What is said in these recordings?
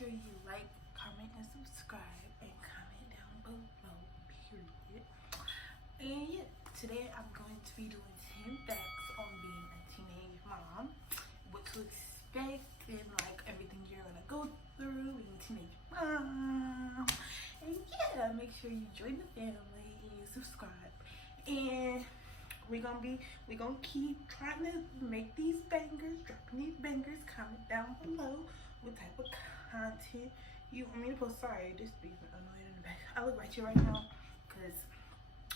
sure you like, comment, and subscribe, and comment down below, period. And yeah, today I'm going to be doing 10 facts on being a teenage mom, what to expect, and like everything you're gonna go through being a teenage mom. And yeah, make sure you join the family and you subscribe. And we're gonna keep trying to make these bangers, dropping these bangers. Comment down below what type of content you want me to post. Sorry, this be annoying in the back. I look right here right now because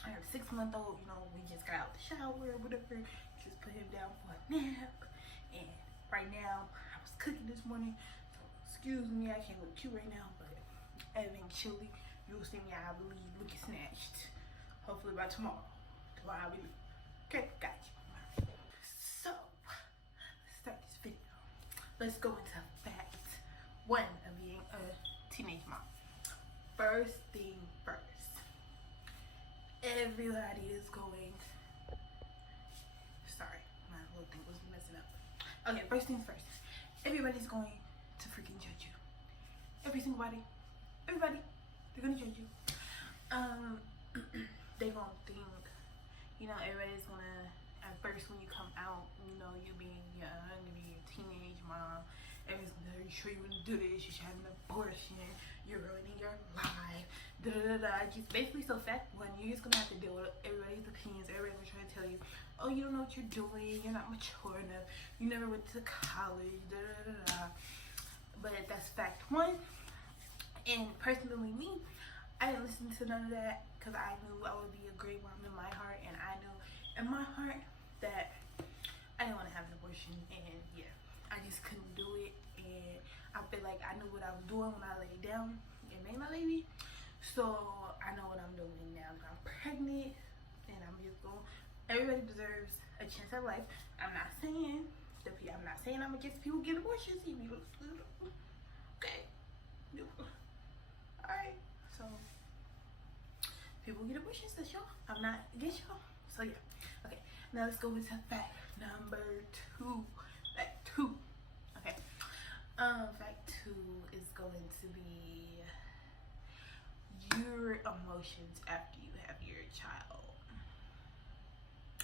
I have a 6-month-old. You know, we just got out the shower or whatever. Just put him down for a nap. And right now, I was cooking this morning. So excuse me, I can't look cute right now, but eventually you'll see me, I believe, looking snatched. Hopefully by tomorrow. Tomorrow I'll be looking. Okay, got you. So, let's start this video. Let's go into fact 1 of being a teenage mom. First thing first. Everybody is going. Sorry, my little thing was messing up. Okay, first things first. Everybody's going to freaking judge you. Every single body. Everybody. They're gonna judge you. They gonna think, you know, everybody's gonna, at first when you come out, you know, you being young, you being a teenage mom, everybody's gonna, are you sure you wouldn't do this? You should have an abortion, you're ruining your life, da da da da. Just basically, so fact 1, you're just gonna have to deal with everybody's opinions. Everybody's gonna try to tell you, oh, you don't know what you're doing, you're not mature enough, you never went to college, da da da da. But that's fact 1. And personally, me, I didn't listen to none of that because I knew I would be a great mom in my heart, and I knew in my heart that I didn't want to have an abortion, and yeah, I just couldn't do it. And I feel like I knew what I was doing when I laid down and made my baby, so I know what I'm doing now that I'm pregnant, and I'm just going. Everybody deserves a chance at life. I'm not saying I'm against people getting abortions. Okay. Alright, so people get abortions, that's y'all. I'm not against y'all. So yeah. Okay, now let's go into fact number 2. Fact 2. Okay. Fact 2 is going to be your emotions after you have your child.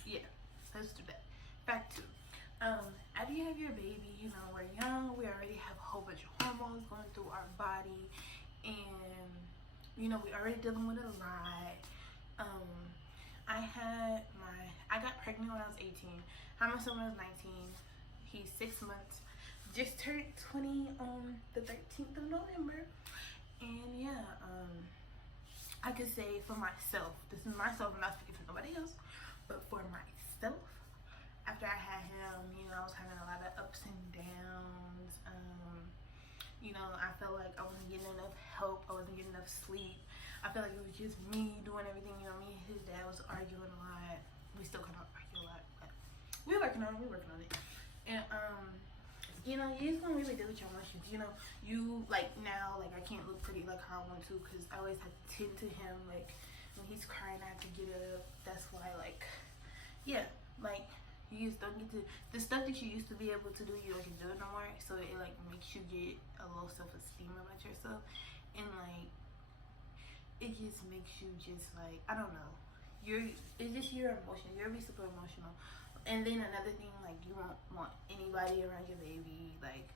Yeah, let's do that. Fact 2. After you have your baby, you know, we're young, we already have a whole bunch of hormones going through our body, and you know, we already dealing with a lot. I got pregnant when I was 18. Had my son when I was 19. He's 6 months. Just turned 20 on the 13th of November. And yeah, I could say for myself, this is myself, I'm not speaking for nobody else, but for myself, after I had him, you know, I was having a lot of ups and downs. You know, I felt like I wasn't getting enough help. I wasn't getting enough sleep. I felt like it was just me doing everything. You know, me and his dad was arguing a lot. We still kind of argue a lot, but we're working on it. And you know, you just don't really deal with your emotions. You know, you like now, like I can't look pretty like how I want to because I always have to tend to him. Like when he's crying, I have to get up. That's why, like, yeah, like. You just don't get to, the stuff that you used to be able to do, you don't can do it no more. So it like makes you get a low self-esteem about yourself, and like it just makes you just like, I don't know, it's just your emotion. You'll be super emotional. And then another thing, like you won't want anybody around your baby. Like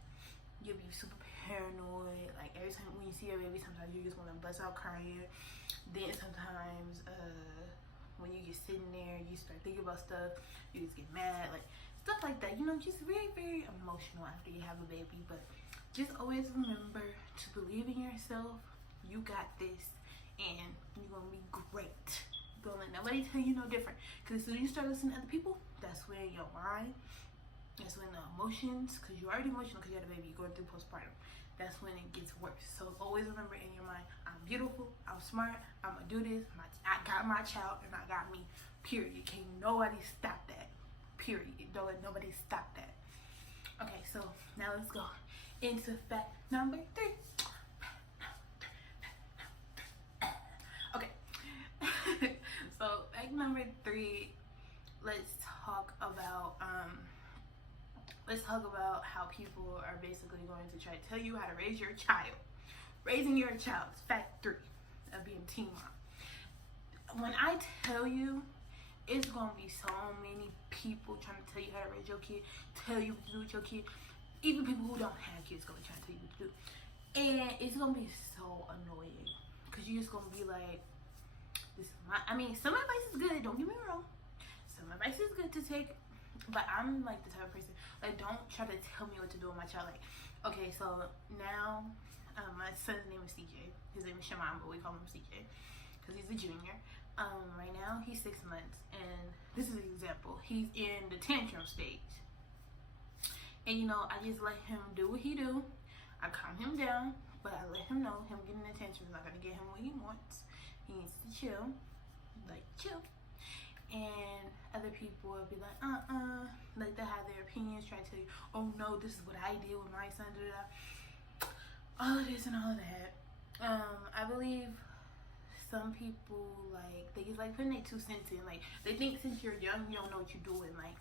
you'll be super paranoid. Like every time when you see your baby, sometimes you just want to bust out crying. Then sometimes when you just sitting there, you start thinking about stuff, you just get mad, like stuff like that, you know, just very, very emotional after you have a baby. But just always remember to believe in yourself. You got this, and you're gonna be great. Don't let nobody tell you no different, because as soon as you start listening to other people, that's when your mind, that's when the emotions, because you're already emotional because you had a baby, you're going through postpartum, that's when it gets worse. So always remember in your mind, I'm beautiful, I'm smart, I'm gonna do this, I got my child, and I got me, period. Can't nobody stop that, period. Don't let nobody stop that. Okay, so now let's go into fact number 3. Okay. So fact number 3, let's talk about let's talk about how people are basically going to try to tell you how to raise your child. Raising your child is fact 3 of being a teen mom. When I tell you, it's gonna be so many people trying to tell you how to raise your kid, tell you what to do with your kid. Even people who don't have kids gonna try to tell you what to do. And it's gonna be so annoying. Cause you're just gonna be like, this is my, I mean, some advice is good, don't get me wrong. Some advice is good to take, but I'm like the type of person, like, don't try to tell me what to do with my child. Like, okay, so now, my son's name is CJ. His name is Shaman, but we call him CJ because he's a junior. Right now he's 6 months, and this is an example. He's in the tantrum stage, and you know, I just let him do what he do. I calm him down, but I let him know him getting the tantrum is not gonna get him what he wants. He needs to chill, like chill. And other people will be like, like they have their opinions, try to tell you, oh no, this is what I did with my son, all of this and all of that. I believe some people, like, they just like putting their 2 cents in. Like, they think since you're young, you don't know what you're doing. Like,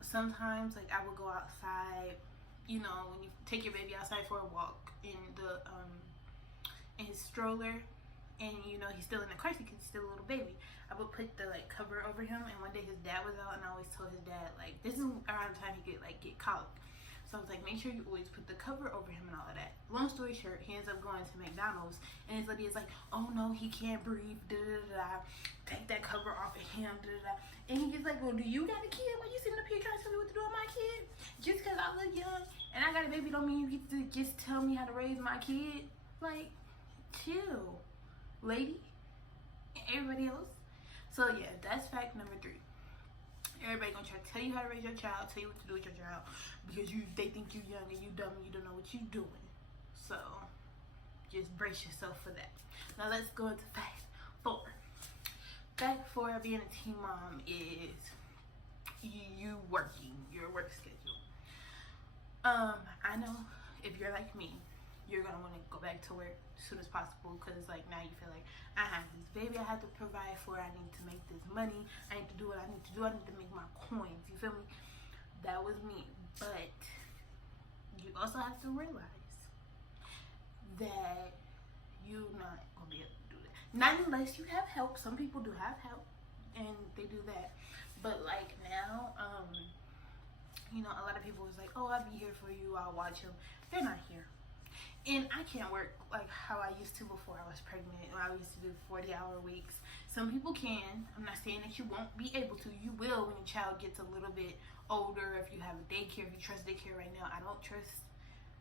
sometimes, like, I would go outside, you know, when you take your baby outside for a walk in the in his stroller, and you know he's still in the car seat because he's still a little baby. I would put the like cover over him, and one day his dad was out, and I always told his dad, like, this is around the time he get colic. So I was like, make sure you always put the cover over him and all of that. Long story short, he ends up going to McDonald's, and his lady is like, oh no, he can't breathe, take that cover off of him, And he gets like, well, do you got a kid? Why you sitting up here trying to tell me what to do with my kid? Just because I look young and I got a baby don't mean you get to just tell me how to raise my kid. Like, chill, lady, and everybody else. So yeah, that's fact number 3. Everybody gonna try to tell you how to raise your child, tell you what to do with your child, because they think you young and you dumb and you don't know what you doing. So just brace yourself for that. Now let's go into fact 4. Fact 4 of being a teen mom is you working, your work schedule. I know if you're like me, you're gonna want to go back to work as soon as possible, because like now you feel like, I have this baby I have to provide for, I need to make this money, I need to do what I need to do, I need to make my coins, you feel me? That was me. But you also have to realize that you're not gonna be able to do that, not unless you have help. Some people do have help and they do that, but like now, you know, a lot of people was like, oh, I'll be here for you, I'll watch him. They're not here. And I can't work like how I used to before I was pregnant, or I used to do 40-hour weeks. Some people can. I'm not saying that you won't be able to. You will when your child gets a little bit older. If you have a daycare, if you trust daycare right now. I don't trust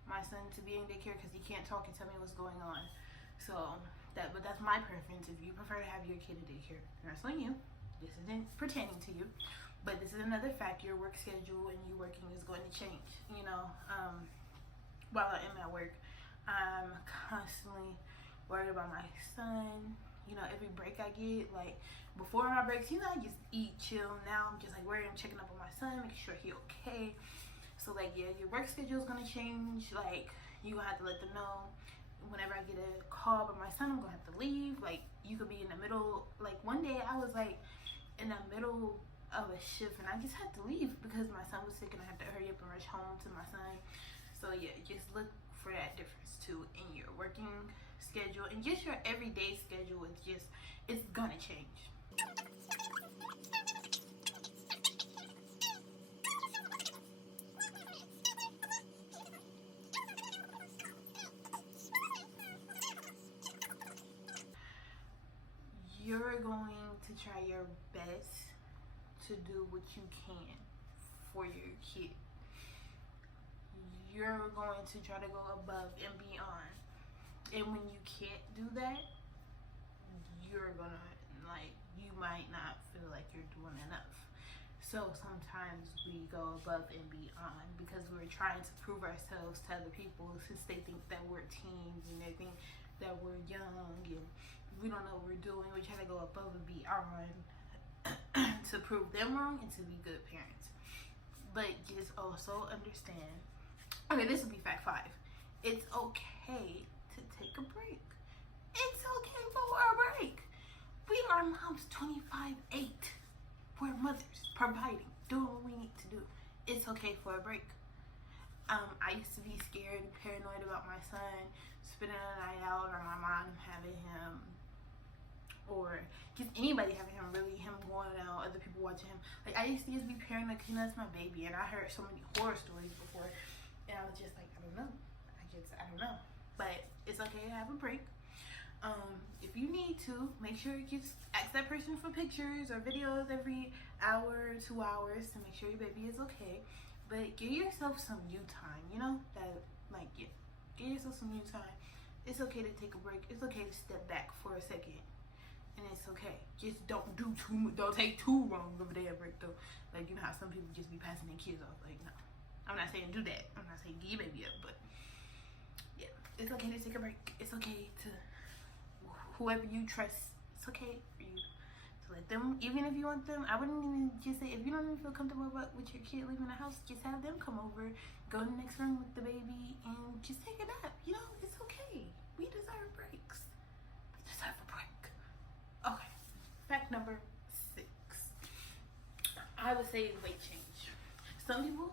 my son to be in daycare because he can't talk and tell me what's going on. So but that's my preference. If you prefer to have your kid in daycare, that's on you. This isn't pertaining to you. But this is another fact. Your work schedule and you working is going to change. You know, while I am at work, I'm constantly worried about my son. You know, every break I get, like before my breaks, you know, I just eat, chill. Now I'm just like worried. I'm checking up on my son, making sure he okay. So like, yeah, your work schedule is gonna change. Like, you gonna have to let them know whenever I get a call about my son, I'm gonna have to leave. Like, you could be in the middle. Like one day I was like in the middle of a shift and I just had to leave because my son was sick and I had to hurry up and rush home to my son. So yeah, just look for that difference too in your working schedule, and just your everyday schedule is just, it's gonna change. You're going to try your best to do what you can for your kid. You're going to try to go above and beyond. And when you can't do that, you're gonna, like, you might not feel like you're doing enough. So sometimes we go above and beyond because we're trying to prove ourselves to other people, since they think that we're teens and they think that we're young and we don't know what we're doing. We try to go above and beyond to prove them wrong and to be good parents. But just also understand, okay, this will be fact 5. It's okay to take a break. It's okay for a break. We are moms 25/8. We're mothers, providing, doing what we need to do. it's okay for a break. I used to be scared and paranoid about my son spending a night out, or my mom having him, or just anybody having him, really, him going out, other people watching him. Like, I used to just be paranoid because that's my baby, and I heard so many horror stories before, and I was just like, I don't know. I don't know. But it's okay to have a break. If you need to, make sure you just ask that person for pictures or videos every hour, 2 hours, to make sure your baby is okay. But give yourself some you time, you know? Give yourself some you time. It's okay to take a break. It's okay to step back for a second. And it's okay. Just don't do too much. Don't take too long of a damn break, though. Like, you know how some people just be passing their kids off. Like, no. I'm not saying do that. I'm not saying give your baby up, but yeah. It's okay to take a break. It's okay to, whoever you trust, it's okay for you to let them, even if you want them, I wouldn't even just say, if you don't even feel comfortable with your kid leaving the house, just have them come over, go in the next room with the baby, and just take a nap. You know, it's okay. We deserve breaks. We deserve a break. Okay, fact number 6. I would say weight change. Some people,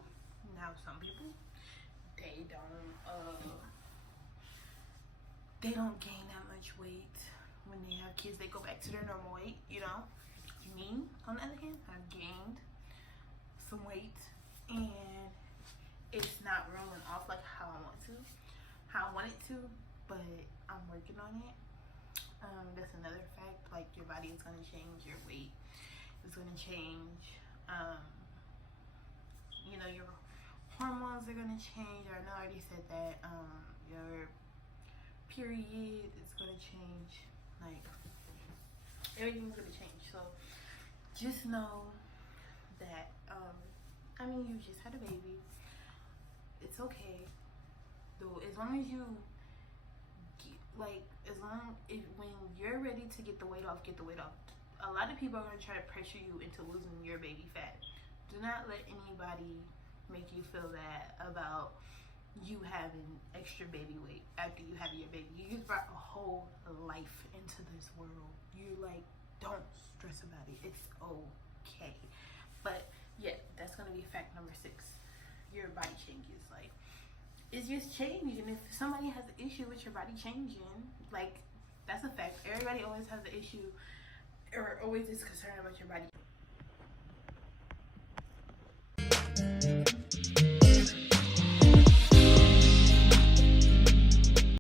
they don't gain that much weight when they have kids. They go back to their normal weight, you know. Me, on the other hand, I've gained some weight, and it's not rolling off like how I want it to, but I'm working on it. That's another fact. Like, your body is gonna change, your weight is gonna change. You know, your hormones are gonna change. I know I already said that. Your period is gonna change. Like, everything's gonna change. So just know that I mean, you just had a baby. It's okay. Though, as long as you when you're ready to get the weight off, get the weight off. A lot of people are gonna try to pressure you into losing your baby fat. Do not let anybody make you feel bad about you having extra baby weight after you have your baby. You just brought a whole life into this world. You like, don't stress about it. It's okay. But yeah, that's gonna be fact number 6. Your body changes. Like, it's just changing. If somebody has an issue with your body changing, like, that's a fact. Everybody always has an issue or always is concerned about your body